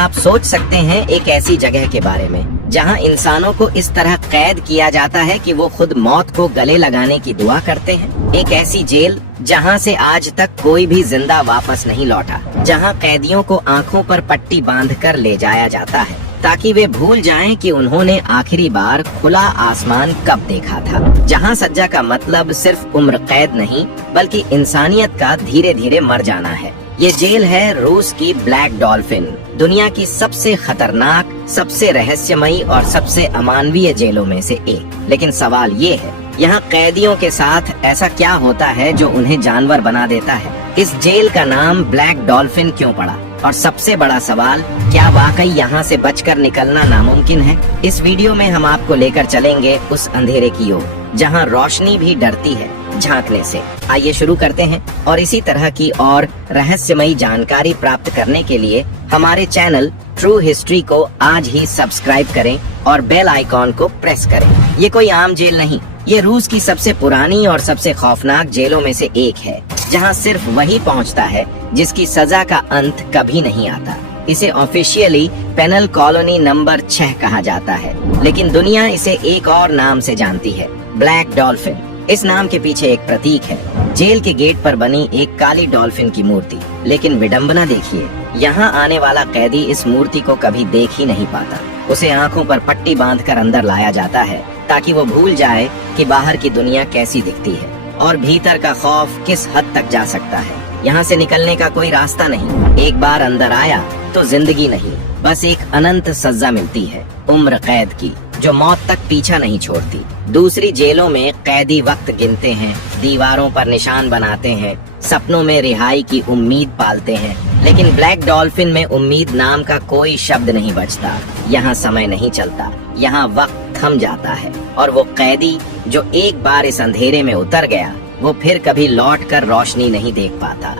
आप सोच सकते हैं एक ऐसी जगह के बारे में जहां इंसानों को इस तरह कैद किया जाता है कि वो खुद मौत को गले लगाने की दुआ करते हैं। एक ऐसी जेल जहां से आज तक कोई भी जिंदा वापस नहीं लौटा, जहां कैदियों को आंखों पर पट्टी बांधकर ले जाया जाता है ताकि वे भूल जाएं कि उन्होंने आखिरी बार खुला आसमान कब देखा था। जहां सज्जा का मतलब सिर्फ उम्र कैद नहीं बल्कि इंसानियत का धीरे धीरे मर जाना है। ये जेल है रूस की ब्लैक डॉल्फिन, दुनिया की सबसे खतरनाक, सबसे रहस्यमयी और सबसे अमानवीय जेलों में से एक। लेकिन सवाल ये है, यहाँ कैदियों के साथ ऐसा क्या होता है जो उन्हें जानवर बना देता है? इस जेल का नाम ब्लैक डॉल्फिन क्यों पड़ा? और सबसे बड़ा सवाल, क्या वाकई यहाँ से बचकर निकलना नामुमकिन है? इस वीडियो में हम आपको लेकर चलेंगे उस अंधेरे की ओर जहाँ रोशनी भी डरती है झांकने से। आइए शुरू करते हैं, और इसी तरह की और रहस्यमयी जानकारी प्राप्त करने के लिए हमारे चैनल ट्रू हिस्ट्री को आज ही सब्सक्राइब करें और बेल आइकॉन को प्रेस करें। ये कोई आम जेल नहीं, ये रूस की सबसे पुरानी और सबसे खौफनाक जेलों में से एक है, जहां सिर्फ वही पहुंचता है जिसकी सजा का अंत कभी नहीं आता। इसे ऑफिशियली पेनल कॉलोनी नंबर 6 कहा जाता है, लेकिन दुनिया इसे एक और नाम से जानती है, ब्लैक डॉल्फिन। इस नाम के पीछे एक प्रतीक है, जेल के गेट पर बनी एक काली डॉल्फिन की मूर्ति। लेकिन विडंबना देखिए, यहाँ आने वाला कैदी इस मूर्ति को कभी देख ही नहीं पाता। उसे आंखों पर पट्टी बांधकर अंदर लाया जाता है ताकि वो भूल जाए कि बाहर की दुनिया कैसी दिखती है और भीतर का खौफ किस हद तक जा सकता है। यहाँ से निकलने का कोई रास्ता नहीं। एक बार अंदर आया तो जिंदगी नहीं, बस एक अनंत सजा मिलती है, उम्र कैद की, जो मौत तक पीछा नहीं छोड़ती। दूसरी जेलों में कैदी वक्त गिनते हैं, दीवारों पर निशान बनाते हैं, सपनों में रिहाई की उम्मीद पालते हैं, लेकिन ब्लैक डॉल्फिन में उम्मीद नाम का कोई शब्द नहीं बचता। यहाँ समय नहीं चलता, यहाँ वक्त थम जाता है, और वो कैदी जो एक बार इस अंधेरे में उतर गया, वो फिर कभी लौट कर रोशनी नहीं देख पाता।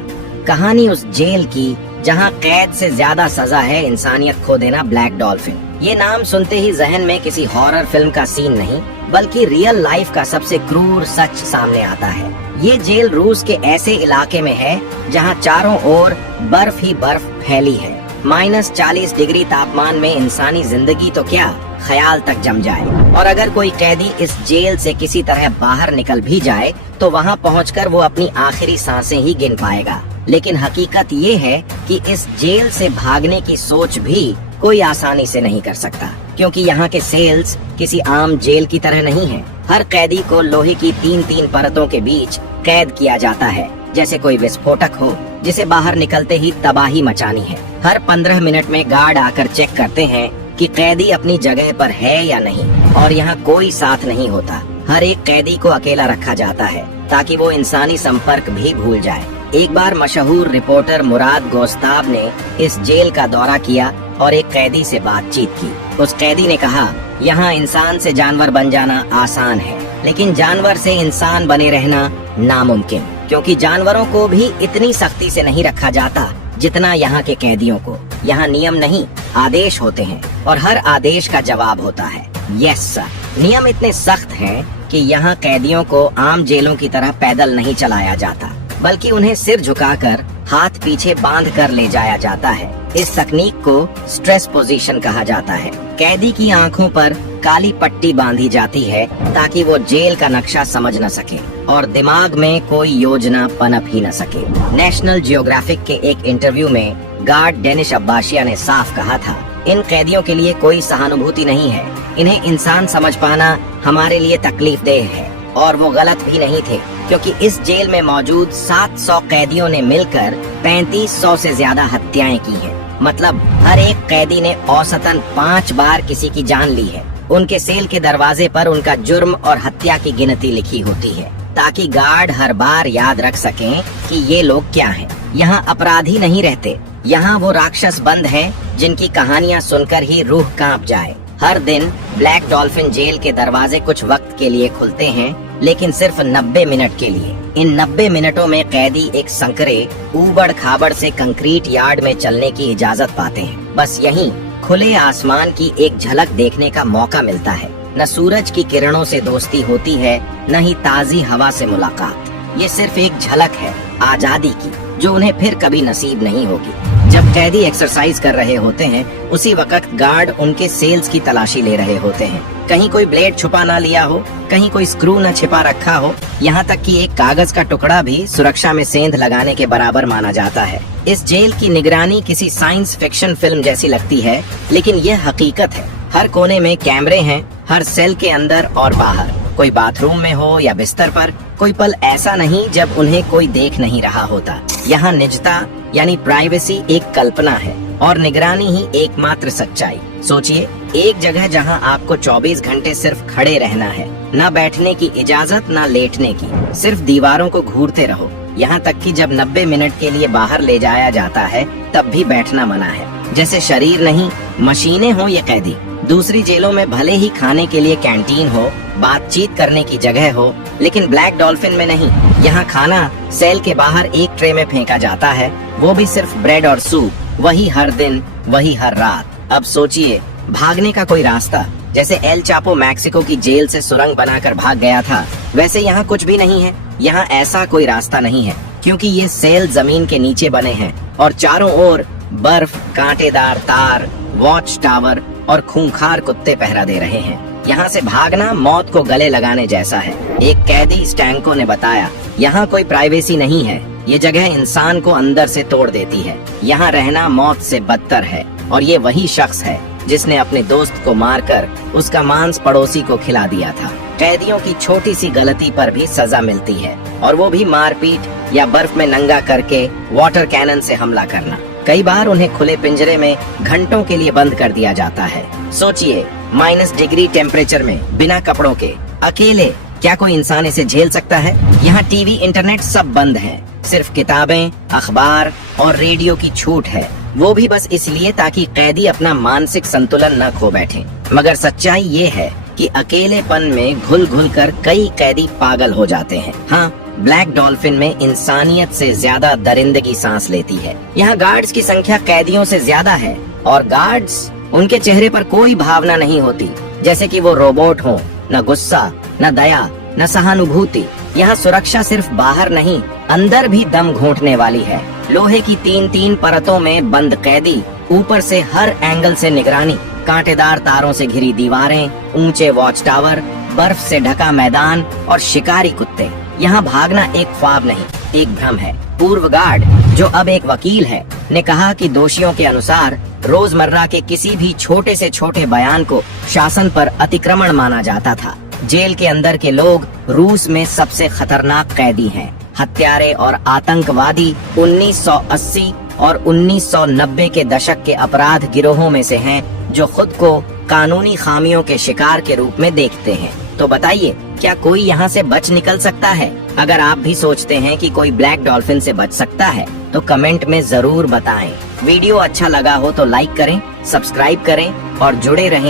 कहानी उस जेल की जहाँ कैद से ज्यादा सजा है इंसानियत खो देना, ब्लैक डॉल्फिन। ये नाम सुनते ही जहन में किसी हॉरर फिल्म का सीन नहीं बल्कि रियल लाइफ का सबसे क्रूर सच सामने आता है। ये जेल रूस के ऐसे इलाके में है जहाँ चारों ओर बर्फ ही बर्फ फैली है। -40 डिग्री तापमान में इंसानी जिंदगी तो क्या, ख्याल तक जम जाए। और अगर कोई कैदी इस जेल से किसी तरह बाहर निकल भी जाए तो वहाँ पहुंचकर वो अपनी आखिरी सांसें ही गिन पाएगा। लेकिन हकीकत ये है कि इस जेल से भागने की सोच भी कोई आसानी से नहीं कर सकता, क्योंकि यहाँ के सेल्स किसी आम जेल की तरह नहीं है। हर कैदी को लोहे की 3-3 परतों के बीच कैद किया जाता है, जैसे कोई विस्फोटक हो जिसे बाहर निकलते ही तबाही मचानी है। हर 15 मिनट में गार्ड आकर चेक करते हैं कि कैदी अपनी जगह पर है या नहीं, और यहाँ कोई साथ नहीं होता। हर एक कैदी को अकेला रखा जाता है ताकि वो इंसानी संपर्क भी भूल जाए। एक बार मशहूर रिपोर्टर मुराद गोस्ताब ने इस जेल का दौरा किया और एक कैदी से बातचीत की। उस कैदी ने कहा, यहाँ इंसान से जानवर बन जाना आसान है, लेकिन जानवर से इंसान बने रहना नामुमकिन, क्योंकि जानवरों को भी इतनी सख्ती से नहीं रखा जाता जितना यहाँ के कैदियों को। यहाँ नियम नहीं, आदेश होते हैं, और हर आदेश का जवाब होता है यस सर। नियम इतने सख्त हैं कि यहाँ कैदियों को आम जेलों की तरह पैदल नहीं चलाया जाता, बल्कि उन्हें सिर झुकाकर हाथ पीछे बांध कर ले जाया जाता है। इस तकनीक को स्ट्रेस पोजीशन कहा जाता है। कैदी की आंखों पर काली पट्टी बांधी जाती है ताकि वो जेल का नक्शा समझ न सके और दिमाग में कोई योजना पनप ही न सके। नेशनल जियोग्राफिक के एक इंटरव्यू में गार्ड डेनिश अब्बाशिया ने साफ कहा था, इन कैदियों के लिए कोई सहानुभूति नहीं है, इन्हें इंसान समझ पाना हमारे लिए तकलीफदेह है। और वो गलत भी नहीं थे, क्योंकि इस जेल में मौजूद 700 कैदियों ने मिलकर 3500 से ज्यादा हत्याएं की हैं। मतलब हर एक कैदी ने औसतन 5 बार किसी की जान ली है। उनके सेल के दरवाजे पर उनका जुर्म और हत्या की गिनती लिखी होती है, ताकि गार्ड हर बार याद रख सकें कि ये लोग क्या हैं। यहाँ अपराधी नहीं रहते, यहाँ वो राक्षस बंद हैं जिनकी कहानियाँ सुनकर ही रूह कांप जाए। हर दिन ब्लैक डॉल्फिन जेल के दरवाजे कुछ वक्त के लिए खुलते हैं, लेकिन सिर्फ 90 मिनट के लिए। इन 90 मिनटों में कैदी एक संकरे ऊबड़ खाबड़ से कंक्रीट यार्ड में चलने की इजाजत पाते हैं। बस यहीं खुले आसमान की एक झलक देखने का मौका मिलता है। न सूरज की किरणों से दोस्ती होती है, न ही ताजी हवा से मुलाकात। ये सिर्फ एक झलक है आजादी की, जो उन्हें फिर कभी नसीब नहीं होगी। जब जब कैदी एक्सरसाइज कर रहे होते हैं उसी वक्त गार्ड उनके सेल्स की तलाशी ले रहे होते हैं। कहीं कोई ब्लेड छुपा ना लिया हो, कहीं कोई स्क्रू न छिपा रखा हो, यहाँ तक कि एक कागज का टुकड़ा भी सुरक्षा में सेंध लगाने के बराबर माना जाता है। इस जेल की निगरानी किसी साइंस फिक्शन फिल्म जैसी लगती है, लेकिन यह हकीकत है। हर कोने में कैमरे हैं, हर सेल के अंदर और बाहर। कोई बाथरूम में हो या बिस्तर पर, कोई पल ऐसा नहीं जब उन्हें कोई देख नहीं रहा होता। यहाँ निजता यानी प्राइवेसी एक कल्पना है और निगरानी ही एकमात्र सच्चाई। सोचिए, एक जगह जहाँ आपको 24 घंटे सिर्फ खड़े रहना है, न बैठने की इजाजत न लेटने की, सिर्फ दीवारों को घूरते रहो। यहाँ तक कि जब 90 मिनट के लिए बाहर ले जाया जाता है तब भी बैठना मना है। जैसे शरीर नहीं मशीनें हो ये कैदी। दूसरी जेलों में भले ही खाने के लिए कैंटीन हो, बातचीत करने की जगह हो, लेकिन ब्लैक डॉल्फिन में नहीं। यहाँ खाना सेल के बाहर एक ट्रे में फेंका जाता है, वो भी सिर्फ ब्रेड और सूप, वही हर दिन, वही हर रात। अब सोचिए, भागने का कोई रास्ता। जैसे एल चापो मैक्सिको की जेल से सुरंग बनाकर भाग गया था, वैसे यहाँ कुछ भी नहीं है। यहाँ ऐसा कोई रास्ता नहीं है, क्योंकि ये सेल जमीन के नीचे बने हैं और चारों ओर बर्फ, कांटेदार तार, वॉच टावर और खूंखार कुत्ते पहरा दे रहे हैं। यहाँ से भागना मौत को गले लगाने जैसा है। एक कैदी स्टैंको ने बताया, यहाँ कोई प्राइवेसी नहीं है, ये जगह इंसान को अंदर से तोड़ देती है। यहाँ रहना मौत से बदतर है। और ये वही शख्स है जिसने अपने दोस्त को मारकर उसका मांस पड़ोसी को खिला दिया था। कैदियों की छोटी सी गलती पर भी सजा मिलती है, और वो भी मारपीट या बर्फ में नंगा करके वाटर कैनन से हमला करना। कई बार उन्हें खुले पिंजरे में घंटों के लिए बंद कर दिया जाता है। सोचिए, -डिग्री टेम्परेचर में बिना कपड़ों के अकेले, क्या कोई इंसान इसे झेल सकता है? यहाँ टीवी, इंटरनेट सब बंद है, सिर्फ किताबें, अखबार और रेडियो की छूट है, वो भी बस इसलिए ताकि कैदी अपना मानसिक संतुलन न खो बैठे। मगर सच्चाई ये है कि अकेलेपन में घुल घुल कर कई कैदी पागल हो जाते हैं। हाँ, ब्लैक डॉल्फिन में इंसानियत से ज्यादा दरिंदगी सांस लेती है। यहाँ गार्ड्स की संख्या कैदियों से ज्यादा है, और गार्ड्स, उनके चेहरे पर कोई भावना नहीं होती, जैसे कि वो रोबोट हो। न गुस्सा, न दया, न सहानुभूति। यहाँ सुरक्षा सिर्फ बाहर नहीं, अंदर भी दम घोंटने वाली है। लोहे की 3-3 परतों में बंद कैदी, ऊपर से हर एंगल से निगरानी, कांटेदार तारों से घिरी दीवारें, ऊंचे वॉच टावर, बर्फ से ढका मैदान और शिकारी कुत्ते। यहाँ भागना एक ख्वाब नहीं, एक भ्रम है। पूर्व गार्ड, जो अब एक वकील है, ने कहा कि दोषियों के अनुसार रोजमर्रा के किसी भी छोटे से छोटे बयान को शासन पर अतिक्रमण माना जाता था। जेल के अंदर के लोग रूस में सबसे खतरनाक कैदी हैं। हत्यारे और आतंकवादी 1980 और 1990 के दशक के अपराध गिरोहों में से हैं, जो खुद को कानूनी खामियों के शिकार के रूप में देखते हैं। तो बताइए, क्या कोई यहाँ से बच निकल सकता है? अगर आप भी सोचते हैं कि कोई ब्लैक डॉल्फिन से बच सकता है, तो कमेंट में जरूर बताएं। वीडियो अच्छा लगा हो तो लाइक करें, सब्सक्राइब करें और जुड़े रहें।